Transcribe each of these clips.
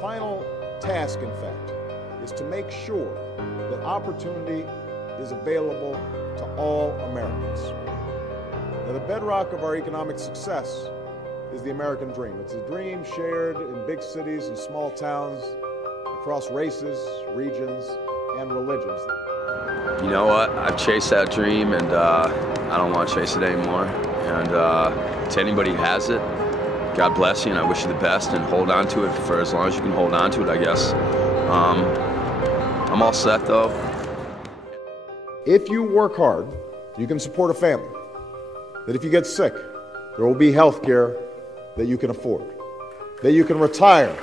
final task, in fact, is to make sure that opportunity is available to all Americans. Now, the bedrock of our economic success is the American dream. It's a dream shared in big cities and small towns, across races, regions, and religions. You know what? I've chased that dream, and I don't want to chase it anymore. And to anybody who has it, God bless you, and I wish you the best, and hold on to it for as long as you can hold on to it, I guess. I'm all set, though. If you work hard, you can support a family. That if you get sick, there will be health care that you can afford. That you can retire.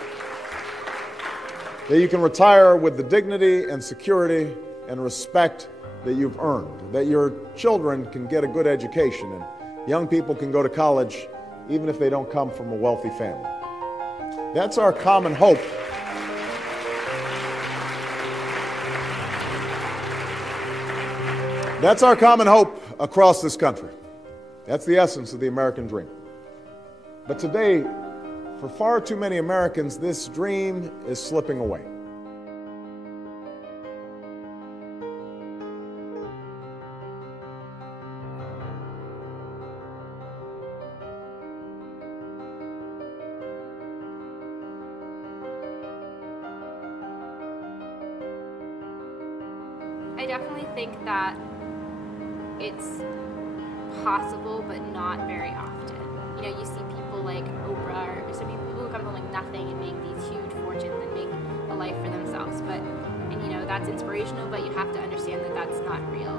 That you can retire with the dignity and security and respect that you've earned. That your children can get a good education, and young people can go to college even if they don't come from a wealthy family. That's our common hope. That's our common hope across this country. That's the essence of the American dream. But today, for far too many Americans, this dream is slipping away. I definitely think that it's possible, but not very often. You know, you see people like Oprah, or some people who come from like nothing and make these huge fortunes and make a life for themselves. And you know, that's inspirational, but you have to understand that that's not real.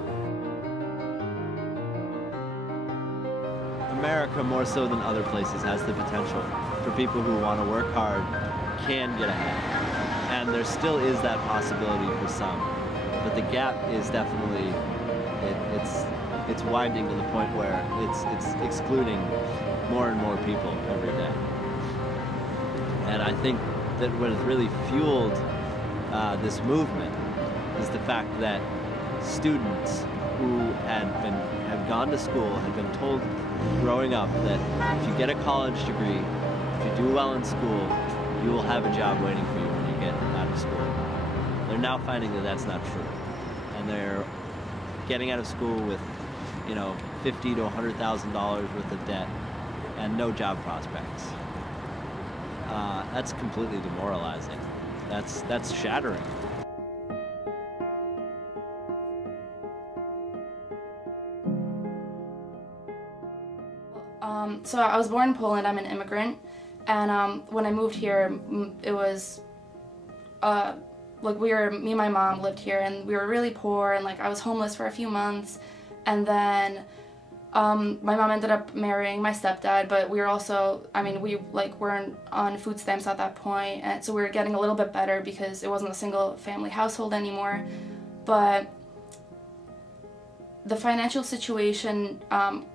America, more so than other places, has the potential for people who want to work hard, can get ahead. And there still is that possibility for some. But the gap is definitely, it's widening to the point where it's excluding more and more people every day. And I think that what has really fueled this movement is the fact that students who have gone to school, had been told growing up that if you get a college degree, if you do well in school, you will have a job waiting for you when you get out of school. They're now finding that that's not true. And they're getting out of school with, you know, $50,000 to $100,000 worth of debt and no job prospects. That's completely demoralizing. That's shattering. So I was born in Poland. I'm an immigrant, and when I moved here, it was like me and my mom lived here, and we were really poor, and like I was homeless for a few months, and then my mom ended up marrying my stepdad, but we were also, I mean, we like weren't on food stamps at that point, and so we were getting a little bit better because it wasn't a single family household anymore. But the financial situation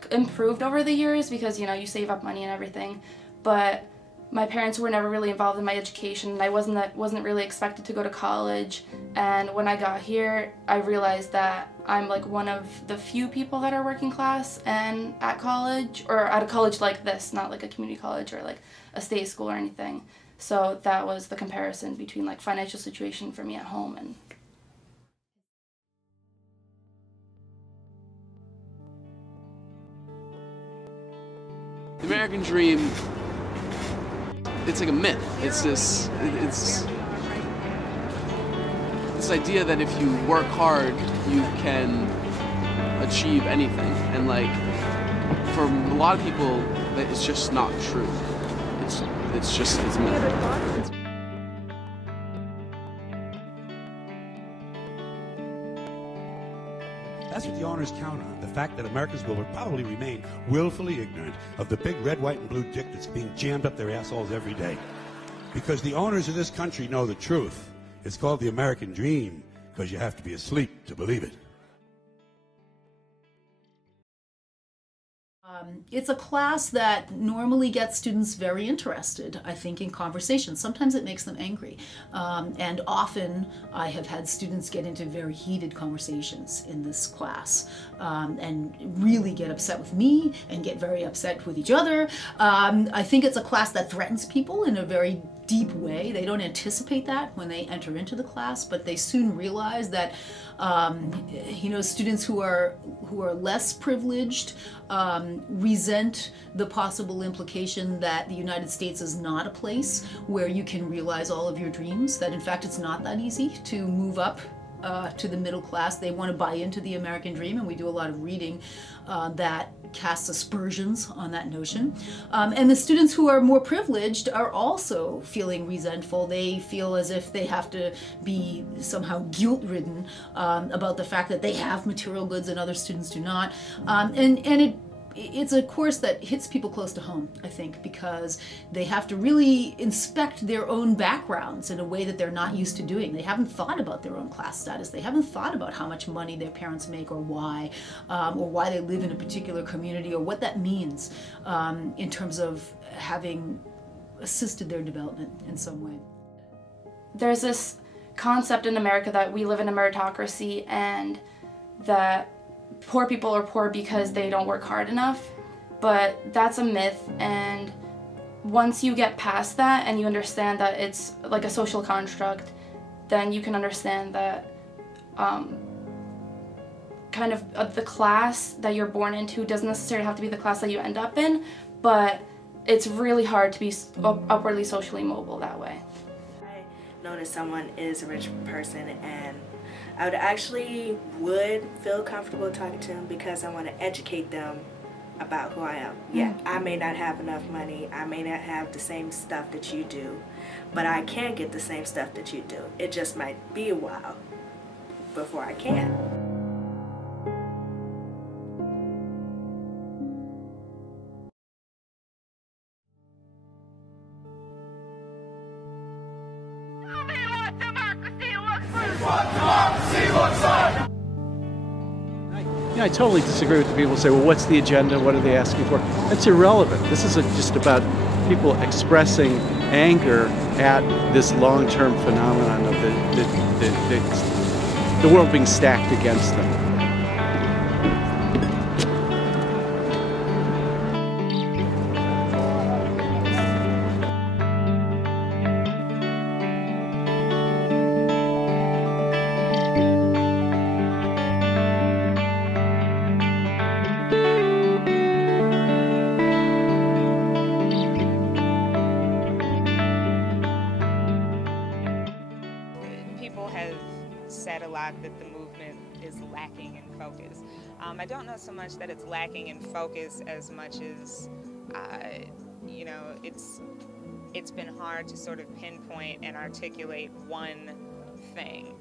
improved over the years because, you know, you save up money and everything, but my parents were never really involved in my education, and I wasn't really expected to go to college. And when I got here, I realized that I'm like one of the few people that are working class and at college, or at a college like this, not like a community college or like a state school or anything. So that was the comparison between like financial situation for me at home and the American dream. It's like a myth. It's this idea that if you work hard, you can achieve anything. And like, for a lot of people, it's just not true. It's myth. That's what the owners count on, the fact that Americans will probably remain willfully ignorant of the big red, white, and blue dick that's being jammed up their assholes every day. Because the owners of this country know the truth. It's called the American dream, because you have to be asleep to believe it. It's a class that normally gets students very interested, I think, in conversation. Sometimes it makes them angry. And often I have had students get into very heated conversations in this class and really get upset with me and get very upset with each other. I think it's a class that threatens people in a very deep way. They don't anticipate that when they enter into the class, but they soon realize that students who are less privileged resent the possible implication that the United States is not a place where you can realize all of your dreams, that in fact it's not that easy to move up to the middle class. They want to buy into the American dream, and we do a lot of reading that casts aspersions on that notion. And the students who are more privileged are also feeling resentful. They feel as if they have to be somehow guilt-ridden about the fact that they have material goods and other students do not. It's a course that hits people close to home, I think, because they have to really inspect their own backgrounds in a way that they're not used to doing. They haven't thought about their own class status. They haven't thought about how much money their parents make or why they live in a particular community, or what that means in terms of having assisted their development in some way. There's this concept in America that we live in a meritocracy, and that poor people are poor because they don't work hard enough, but that's a myth. And once you get past that and you understand that it's like a social construct, then you can understand that the class that you're born into doesn't necessarily have to be the class that you end up in, but it's really hard to be upwardly socially mobile that way. I notice someone is a rich person, and I would feel comfortable talking to them because I want to educate them about who I am. Yeah, I may not have enough money, I may not have the same stuff that you do, but I can get the same stuff that you do. It just might be a while before I can. I totally disagree with the people who say, well, what's the agenda? What are they asking for? That's irrelevant. This is just about people expressing anger at this long-term phenomenon of the world being stacked against them. Said a lot that the movement is lacking in focus. I don't know so much that it's lacking in focus as much as, it's been hard to sort of pinpoint and articulate one thing.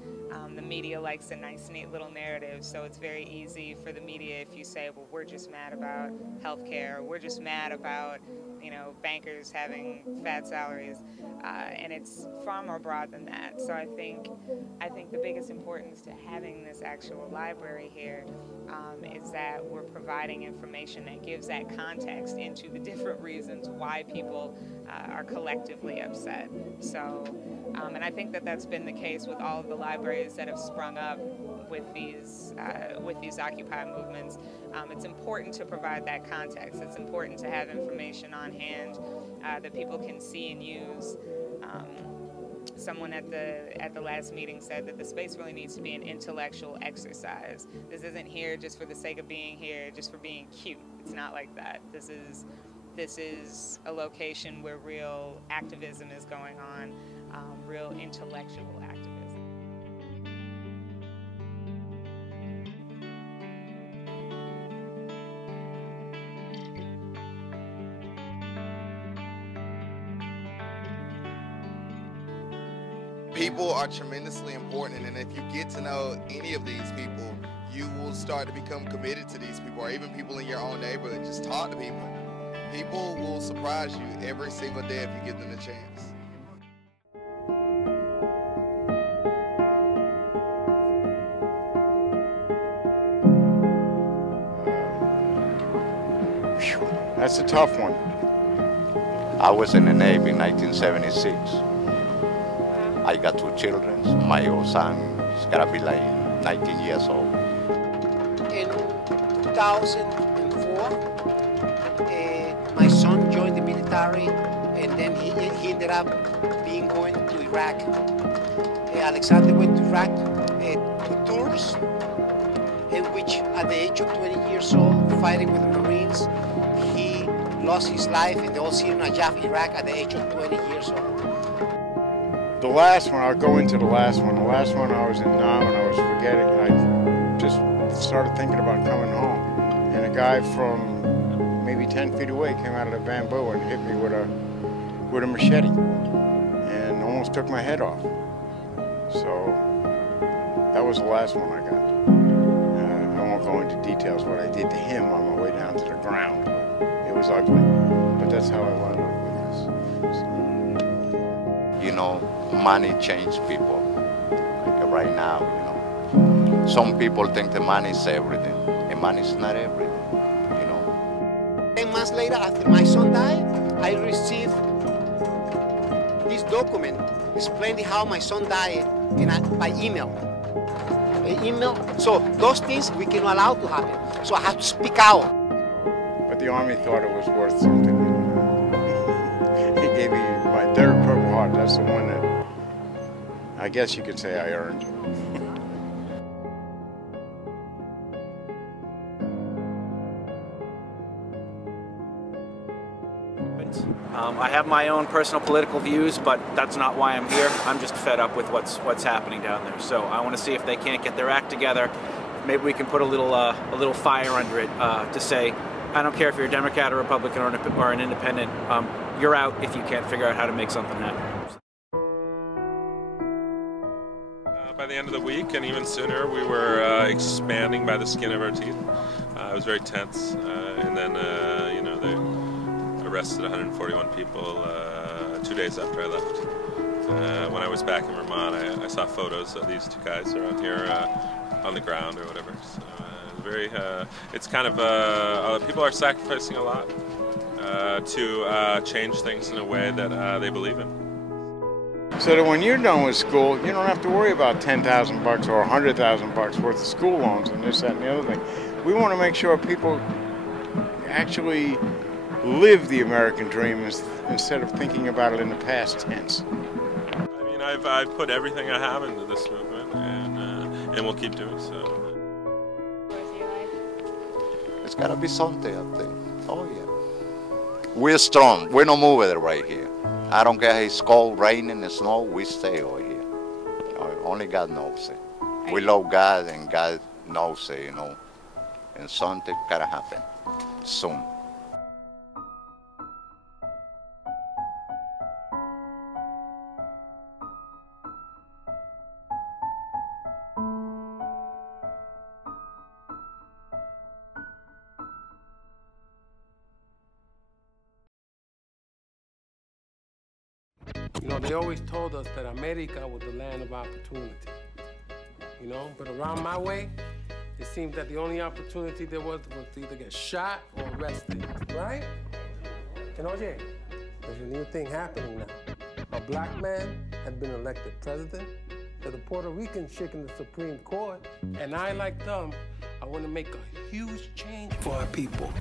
The media likes a nice, neat little narrative, so it's very easy for the media if you say, well, we're just mad about healthcare, or we're just mad about, bankers having fat salaries, and it's far more broad than that. So I think the biggest importance to having this actual library here is that we're providing information that gives that context into the different reasons why people are collectively upset. So, and I think that that's been the case with all of the libraries that have sprung up with these Occupy movements. It's important to provide that context. It's important to have information on hand that people can see and use. Someone at the last meeting said that the space really needs to be an intellectual exercise. This isn't here just for the sake of being here, just for being cute. It's not like that. This is a location where real activism is going on, real intellectual activism. People are tremendously important, and if you get to know any of these people, you will start to become committed to these people, or even people in your own neighborhood. Just talk to people. People will surprise you every single day if you give them the chance. That's a tough one. I was in the Navy in 1976. I got 2 children. My old son is gonna be like 19 years old. In 2004, my son joined the military and then he ended up going to Iraq. Alexander went to Iraq 2 tours, in which at the age of 20 years old, fighting with the Marines, he lost his life in the old city of Najaf, Iraq, at the age of 20 years old. The last one, I'll go into the last one. The last one I was in Nam and I was forgetting. I just started thinking about coming home. And a guy from maybe 10 feet away came out of the bamboo and hit me with a machete and almost took my head off. So that was the last one I got. I won't go into details what I did to him on my way down to the ground. It was ugly, but that's how I wound up with this. So. You know, money changes people. Like right now, you know, some people think the money is everything, and money is not everything, you know. 10 months later, after my son died, I received this document explaining how my son died by email. So those things we cannot allow to happen. So I have to speak out. But the Army thought it was worth something. He gave me my 3rd Purple Heart. That's the one that I guess you could say I earned. I have my own personal political views, but that's not why I'm here. I'm just fed up with what's happening down there. So I want to see if they can't get their act together. Maybe we can put a little fire under it to say, I don't care if you're a Democrat or Republican or an independent. You're out if you can't figure out how to make something happen. By the end of the week, and even sooner, we were expanding by the skin of our teeth. It was very tense, and then you know, they arrested 141 people 2 days after I left. When I was back in Vermont, I saw photos of these 2 guys around here on the ground or whatever. So very, it's kind of people are sacrificing a lot to change things in a way that they believe in. So that when you're done with school, you don't have to worry about $10,000 or $100,000 worth of school loans and this, that, and the other thing. We want to make sure people actually live the American dream instead of thinking about it in the past tense. I mean, I've put everything I have into this movement, and we'll keep doing so. It's gotta be something, I think. Oh yeah. We're strong. We're not moving right here. I don't care if it's cold, raining, and snow. We stay over here. You know, only God knows it. We love God, and God knows it. You know, and something gotta happen soon. You know, they always told us that America was the land of opportunity, you know, but around my way, it seemed that the only opportunity there was to either get shot or arrested, right? And oye, there's a new thing happening now. A black man had been elected president, there's a Puerto Rican chick in the Supreme Court, and I, like them, I want to make a huge change for our people.